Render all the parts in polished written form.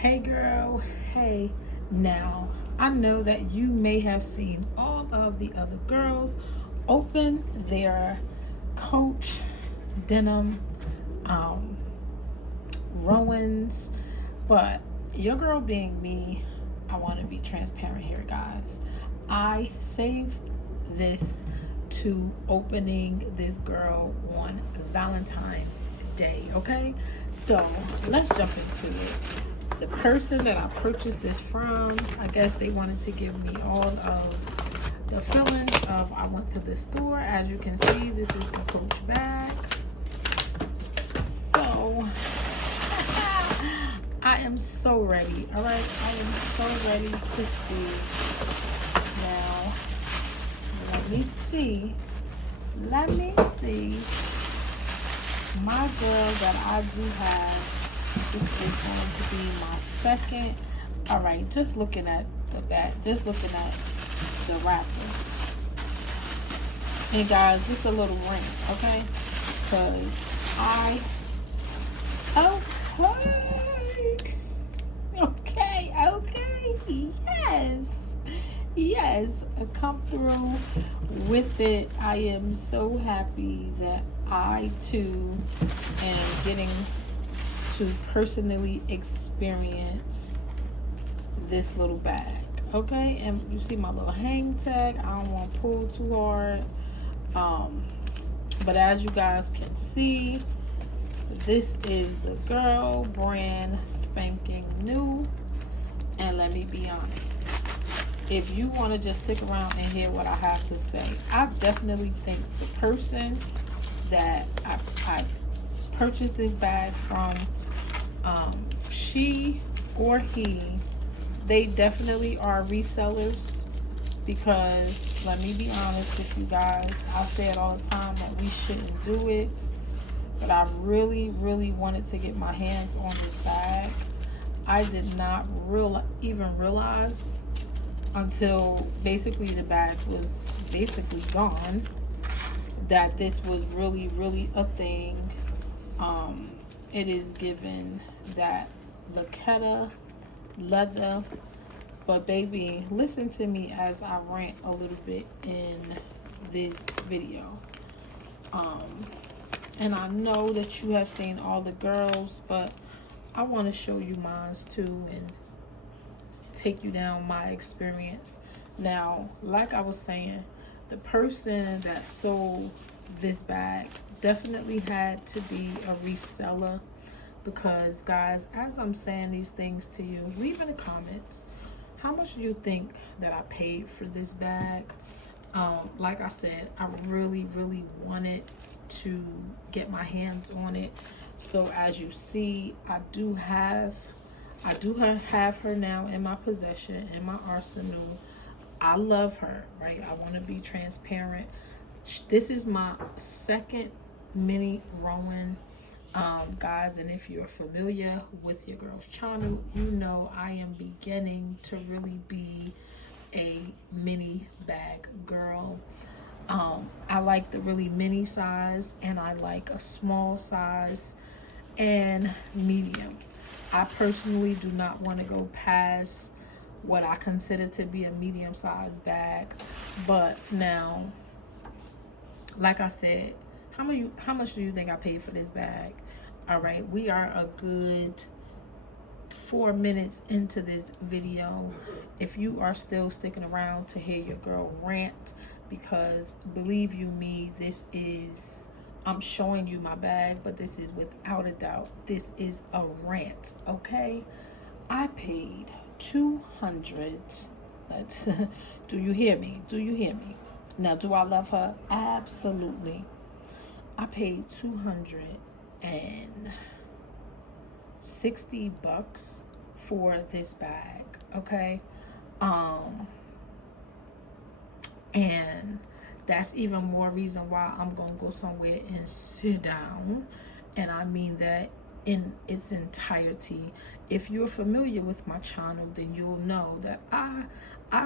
Hey girl, hey. Now, I know that you may have seen all of the other girls open their Coach Denim um, Rowans, but your girl being me, I want to be transparent here, guys. I saved this to opening this girl on Valentine's Day, okay? So let's jump into it. The person that I purchased this from, I guess they wanted to give me all of the feelings of I went to the store. As you can see, this is the Coach bag. So I am so ready. All right, I am so ready to see. Now, let me see. My girl that I do have. This is going to be my second. All right, just looking at the back, just looking at the wrapper. And guys, just a little ring, okay? Because okay, yes, come through with it. I am so happy that I too am getting to personally experience this little bag, okay? And you see my little hang tag. I don't want to pull too hard, but as you guys can see, this is the girl, brand spanking new. And let me be honest, if you want to just stick around and hear what I have to say, I definitely think the person that I purchased this bag from, she or he, they definitely are resellers, because let me be honest with you guys, I say it all the time that we shouldn't do it, but I really wanted to get my hands on this bag. I did not even realize until basically the bag was basically gone that this was really a thing. It is given that Laketta leather, but baby, listen to me as I rant a little bit in this video. And I know that you have seen all the girls, but I want to show you mine too and take you down my experience. Now, like I was saying, the person that sold this bag definitely had to be a reseller, because guys, as I'm saying these things to you, leave in the comments how much do you think that I paid for this bag. Like I said, I really wanted to get my hands on it. So as you see, I do have her now in my possession, in my arsenal. I love her, right? I want to be transparent. This is my second mini Rowan, guys, and if you're familiar with your girl's channel, you know I am beginning to really be a mini bag girl. I like the really mini size, and I like a small size and medium. I personally do not want to go past what I consider to be a medium sized bag. But now, like I said, how much do you think I paid for this bag? All right, we are a good 4 minutes into this video. If you are still sticking around to hear your girl rant, because believe you me, this is, I'm showing you my bag, but this is without a doubt, this is a rant, okay? I paid 200. Do you hear me? Do you hear me? Now, do I love her? Absolutely. I paid $260 for this bag, okay? And that's even more reason why I'm gonna go somewhere and sit down, and I mean that in its entirety. If you're familiar with my channel, then you'll know that I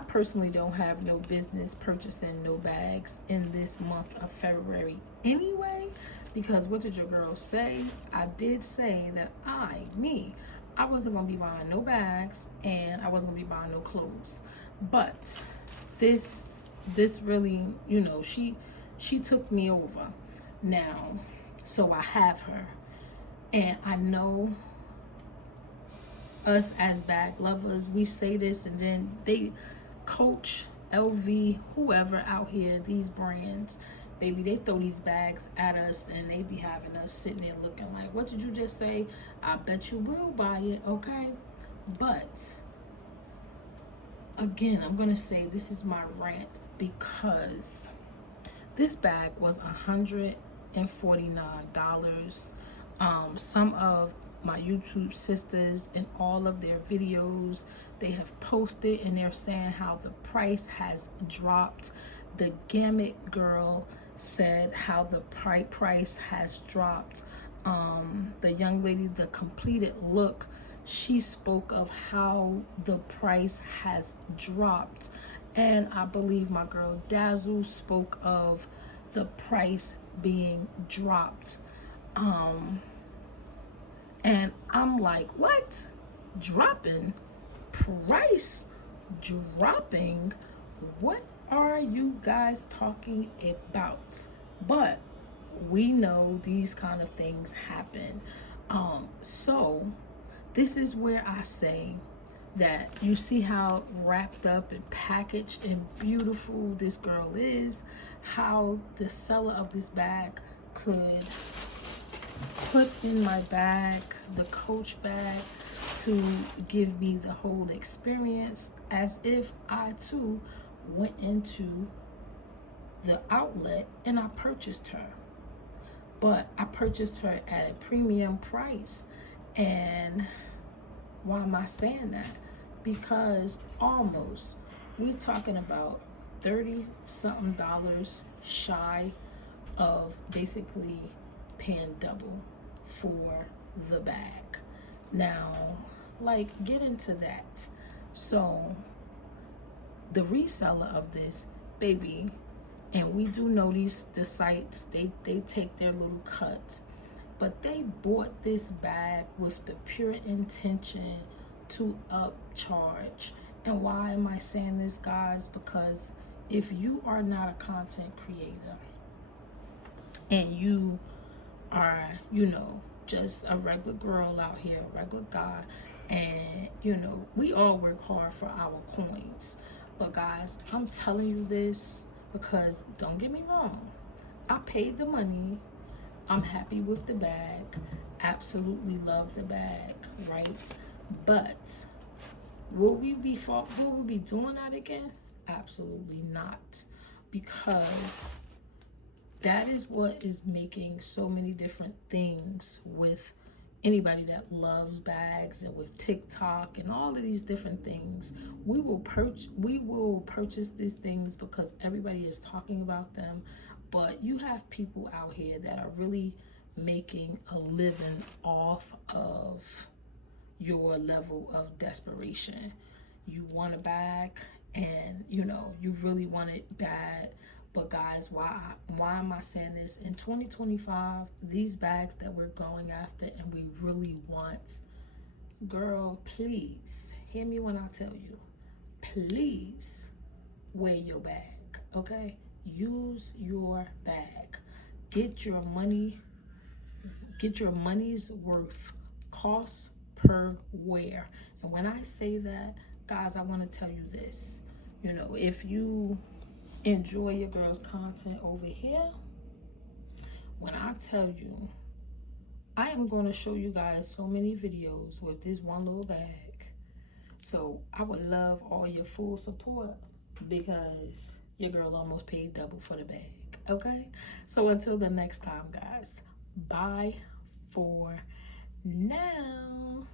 personally don't have no business purchasing no bags in this month of February anyway, because what did your girl say? I did say that I wasn't gonna be buying no bags and I wasn't gonna be buying no clothes. But this really, you know, she took me over now. So I have her. And I know us as bag lovers, we say this and then they Coach, LV, whoever out here, these brands, baby, they throw these bags at us and they be having us sitting there looking like, what did you just say? I bet you will buy it, okay? But again, I'm gonna say this is my rant because this bag was $149. Some of my YouTube sisters in all of their videos, they have posted and they're saying how the price has dropped. The Gamut girl said how the price has dropped. The young lady, the completed look, she spoke of how the price has dropped. And I believe my girl Dazzle spoke of the price being dropped. And I'm like, what? Dropping? Price dropping? What are you guys talking about? But we know these kind of things happen. So this is where I say that you see how wrapped up and packaged and beautiful this girl is, how the seller of this bag could put in my bag, the Coach bag, to give me the whole experience as if I too went into the outlet and I purchased her. But I purchased her at a premium price. And why am I saying that? Because almost, we're talking about 30 something dollars shy of basically paying double for the bag. Now, like, get into that. So the reseller of this, baby, and we do know the sites, they take their little cut, but they bought this bag with the pure intention to upcharge. And why am I saying this, guys? Because if you are not a content creator and you are, you know, just a regular girl out here, a regular guy, and you know, we all work hard for our coins. But guys, I'm telling you this because don't get me wrong, I paid the money, I'm happy with the bag, absolutely love the bag, right? But will we be doing that again? Absolutely not, because that is what is making so many different things with anybody that loves bags, and with TikTok and all of these different things. We will purchase these things because everybody is talking about them. But you have people out here that are really making a living off of your level of desperation. You want a bag and you know you really want it bad. But guys, why am I saying this? In 2025, these bags that we're going after and we really want, girl, please hear me when I tell you, please wear your bag, okay? Use your bag. Get your money's worth, cost per wear. And when I say that, guys, I want to tell you this. You know, if you enjoy your girl's content over here, when I tell you, I am going to show you guys so many videos with this one little bag. So I would love all your full support because your girl almost paid double for the bag, okay? So until the next time, guys, bye for now.